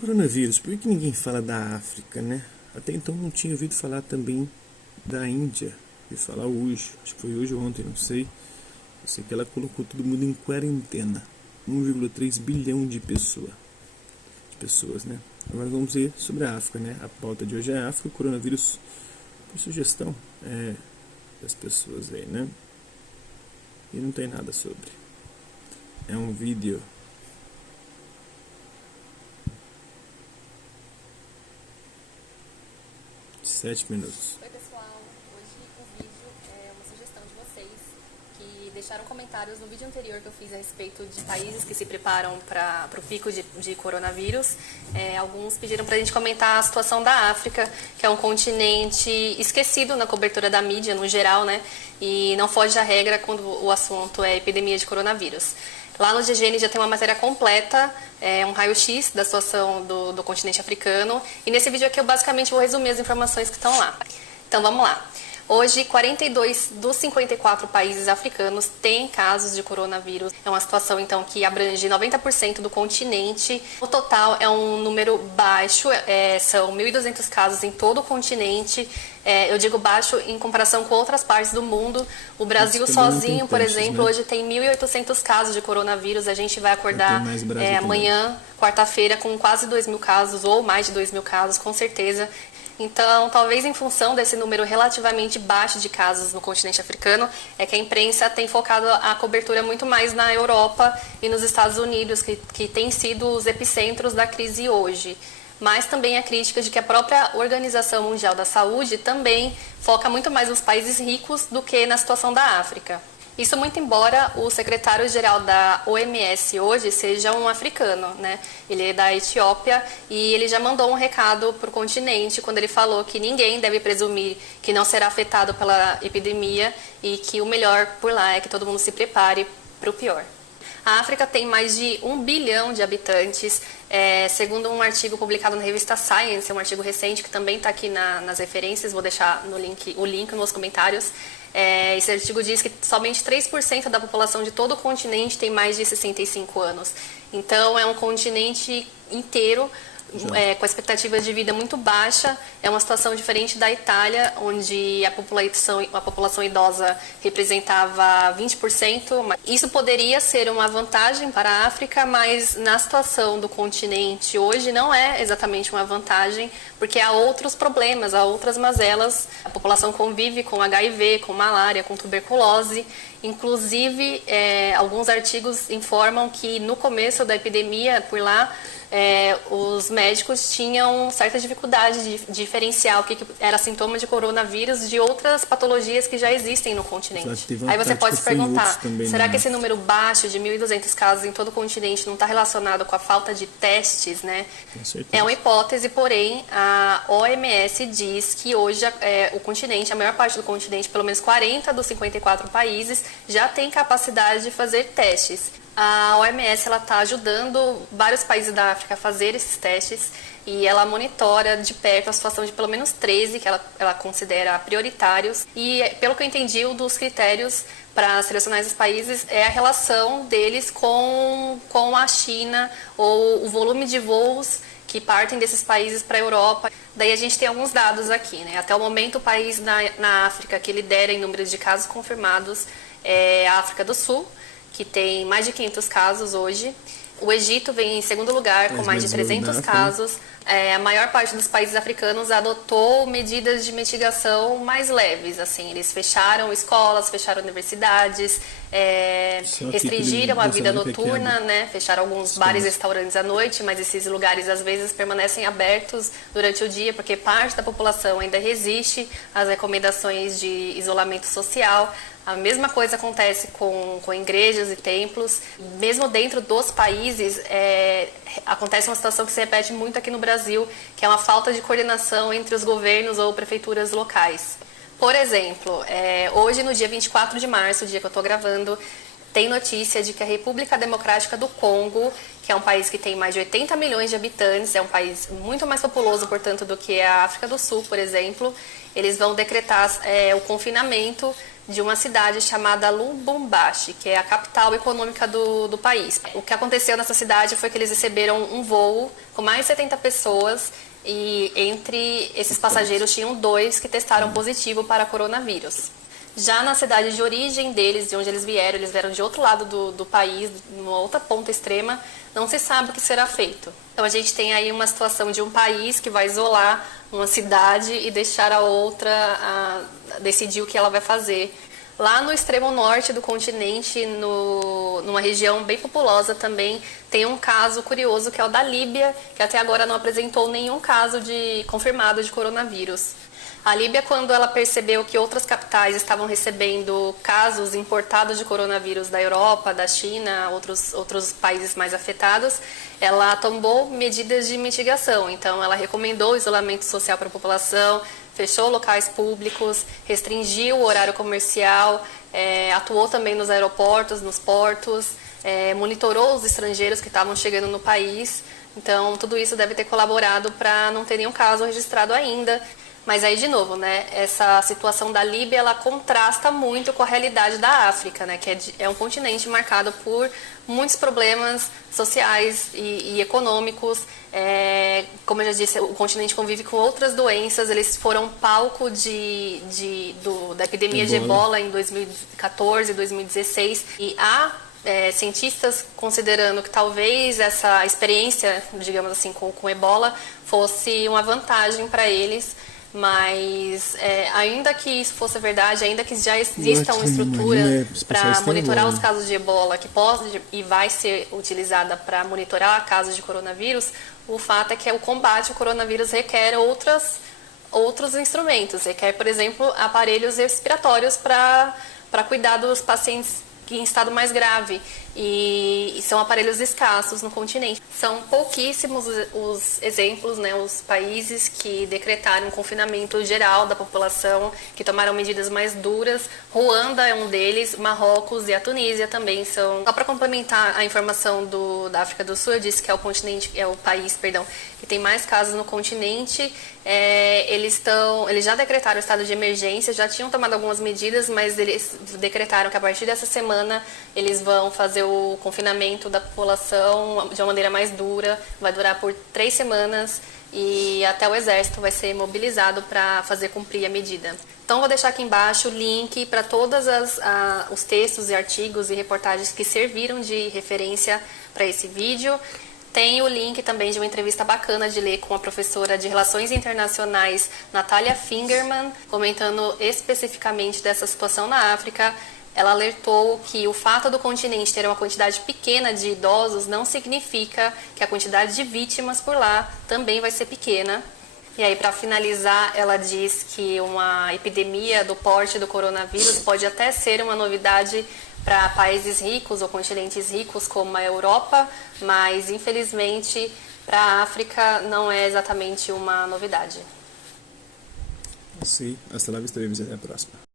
Coronavírus, por que ninguém fala da África, né? Até então não tinha ouvido falar também da Índia. Ouvi falar hoje, acho que foi hoje ou ontem, não sei. Eu sei que ela colocou todo mundo em quarentena. 1,3 bilhão de pessoas, né? Agora vamos ver sobre a África, né? A pauta de hoje é a África, o coronavírus, por sugestão das pessoas aí, né? E não tem nada sobre. É um vídeo. 7 minutos. Oi pessoal, hoje o vídeo é uma sugestão de vocês que deixaram comentários no vídeo anterior que eu fiz a respeito de países que se preparam para o pico de coronavírus. Alguns pediram para a gente comentar a situação da África, que é um continente esquecido na cobertura da mídia no geral, né? E não foge à regra quando o assunto é epidemia de coronavírus. Lá no GGN já tem uma matéria completa, um raio-x da situação do continente africano. E nesse vídeo aqui eu basicamente vou resumir as informações que estão lá. Então vamos lá. Hoje, 42 dos 54 países africanos têm casos de coronavírus. É uma situação, então, que abrange 90% do continente. O total é um número baixo, são 1.200 casos em todo o continente. Eu digo baixo em comparação com outras partes do mundo. O Brasil sozinho, por exemplo, hoje tem 1.800 casos de coronavírus. A gente vai acordar amanhã, quarta-feira, com quase 2.000 casos, ou mais de 2.000 casos, com certeza. Então, talvez em função desse número relativamente baixo de casos no continente africano, é que a imprensa tem focado a cobertura muito mais na Europa e nos Estados Unidos, que têm sido os epicentros da crise hoje. Mas também a crítica de que a própria Organização Mundial da Saúde também foca muito mais nos países ricos do que na situação da África. Isso muito embora o secretário-geral da OMS hoje seja um africano, né? Ele é da Etiópia e ele já mandou um recado para o continente quando ele falou que ninguém deve presumir que não será afetado pela epidemia e que o melhor por lá é que todo mundo se prepare para o pior. A África tem mais de 1 bilhão de habitantes, segundo um artigo publicado na revista Science, um artigo recente que também está aqui nas referências, vou deixar o link nos comentários. Esse artigo diz que somente 3% da população de todo o continente tem mais de 65 anos. Então, é um continente inteiro com a expectativa de vida muito baixa. É uma situação diferente da Itália, onde a população idosa representava 20%. Isso poderia ser uma vantagem para a África, mas na situação do continente hoje não é exatamente uma vantagem, porque há outros problemas, há outras mazelas. A população convive com HIV, com malária, com tuberculose. Inclusive, alguns artigos informam que no começo da epidemia por lá, os médicos tinham certa dificuldade de diferenciar o que era sintoma de coronavírus de outras patologias que já existem no continente. Aí você pode se perguntar, será que esse número baixo de 1.200 casos em todo o continente não está relacionado com a falta de testes, né? É uma hipótese, porém, a OMS diz que hoje o continente, a maior parte do continente, pelo menos 40 dos 54 países, já tem capacidade de fazer testes. A OMS está ajudando vários países da África a fazer esses testes e ela monitora de perto a situação de pelo menos 13 que ela considera prioritários. E, pelo que eu entendi, um dos critérios para selecionar esses países é a relação deles com a China ou o volume de voos que partem desses países para a Europa. Daí a gente tem alguns dados aqui, né? Até o momento, o país na África que lidera em número de casos confirmados é a África do Sul, que tem mais de 500 casos hoje. O Egito vem em segundo lugar, com mais de 300 casos. A maior parte dos países africanos adotou medidas de mitigação mais leves. Assim, eles fecharam escolas, fecharam universidades, restringiram a vida noturna, né? Fecharam alguns bares e restaurantes à noite, mas esses lugares às vezes permanecem abertos durante o dia, porque parte da população ainda resiste às recomendações de isolamento social. A mesma coisa acontece com igrejas e templos. Mesmo dentro dos países, acontece uma situação que se repete muito aqui no Brasil, que é uma falta de coordenação entre os governos ou prefeituras locais. Por exemplo, hoje, no dia 24 de março, o dia que eu estou gravando, tem notícia de que a República Democrática do Congo, que é um país que tem mais de 80 milhões de habitantes, é um país muito mais populoso, portanto, do que a África do Sul, por exemplo, eles vão decretar o confinamento de uma cidade chamada Lubumbashi, que é a capital econômica do país. O que aconteceu nessa cidade foi que eles receberam um voo com mais de 70 pessoas e entre esses passageiros tinham 2 que testaram positivo para coronavírus. Já na cidade de origem deles, de onde eles vieram de outro lado do país, numa outra ponta extrema, não se sabe o que será feito. Então a gente tem aí uma situação de um país que vai isolar uma cidade e deixar a outra decidir o que ela vai fazer. Lá no extremo norte do continente, numa região bem populosa também, tem um caso curioso que é o da Líbia, que até agora não apresentou nenhum caso confirmado de coronavírus. A Líbia, quando ela percebeu que outras capitais estavam recebendo casos importados de coronavírus da Europa, da China, outros países mais afetados, ela tomou medidas de mitigação. Então, ela recomendou o isolamento social para a população, fechou locais públicos, restringiu o horário comercial, atuou também nos aeroportos, nos portos, monitorou os estrangeiros que estavam chegando no país. Então, tudo isso deve ter colaborado para não ter nenhum caso registrado ainda. Mas aí, de novo, né, essa situação da Líbia, ela contrasta muito com a realidade da África, né, que é um continente marcado por muitos problemas sociais e econômicos. Como eu já disse, o continente convive com outras doenças. Eles foram palco da epidemia de Ebola em 2014 e 2016. E há cientistas considerando que talvez essa experiência, digamos assim, com Ebola fosse uma vantagem para eles. Mas ainda que isso fosse verdade, ainda que já exista uma estrutura para monitorar os casos de Ebola, que pode e vai ser utilizada para monitorar casos de coronavírus, o fato é que o combate ao coronavírus requer outros instrumentos. Requer, por exemplo, aparelhos respiratórios para cuidar dos pacientes em estado mais grave, e são aparelhos escassos no continente. São pouquíssimos os exemplos, né, os países que decretaram confinamento geral da população, que tomaram medidas mais duras. Ruanda é um deles, Marrocos e a Tunísia também são. Só para complementar a informação da África do Sul, eu disse que é o país que tem mais casos no continente. Eles já decretaram o estado de emergência, já tinham tomado algumas medidas, mas eles decretaram que a partir dessa semana eles vão fazer o confinamento da população de uma maneira mais dura. Vai durar por 3 semanas e até o exército vai ser mobilizado para fazer cumprir a medida. Então vou deixar aqui embaixo o link para todos os textos e artigos e reportagens que serviram de referência para esse vídeo. Tem o link também de uma entrevista bacana de ler com a professora de Relações Internacionais, Natália Fingerman, comentando especificamente dessa situação na África. Ela alertou que o fato do continente ter uma quantidade pequena de idosos não significa que a quantidade de vítimas por lá também vai ser pequena. E aí, para finalizar, ela diz que uma epidemia do porte do coronavírus pode até ser uma novidade para países ricos ou continentes ricos como a Europa, mas infelizmente para a África não é exatamente uma novidade. Sim, hasta la vista, até a próxima.